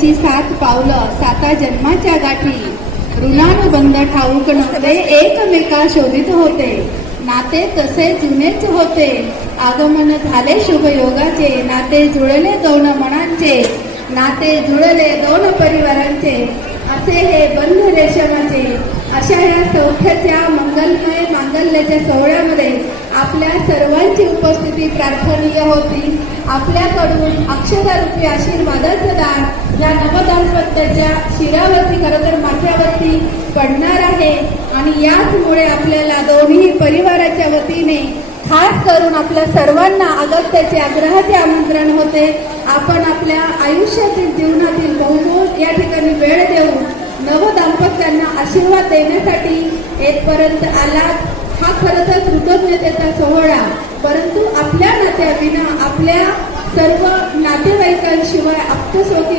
सात पावलं साता जन्माच्या गाठी ऋणानुबंध ठाऊक नव्हते एकमेका शोधित होते नाते तसे जुनेच होते आगमन झाले शुभयोगाचे नाते जुळले दोन मनांचे नाते जुळले दोन परिवारांचे असे हे बंध रेशमाचे अशा या सौख्याच्या मंगलमय मांगल्याच्या सोहळ्यामध्ये आपल्या सर्वांची उपस्थिती प्रार्थनीय होती. आपल्याकडून अक्षतारूपी आशीर्वादाचं दान या नवदाम्पत्याच्या शिरावरती खरं तर माथ्यावरती पडणार आहे आणि याचमुळे आपल्याला दोन्ही परिवाराच्या वतीने खास करून आपल्या सर्वांना अगत्याचे आग्रहाचे आमंत्रण होते. आपण आपल्या आयुष्यातील जीवनातील बहुमोल या ठिकाणी वेळ देऊन नवदाम्पत्यांना आशीर्वाद देण्यासाठी येथपर्यंत आलात. हा खरं तर कृतज्ञतेचा सोहळा, परंतु आपल्या नात्याविना आपल्या सर्व नातेवाईकांशिवाय आप्तस्वकीय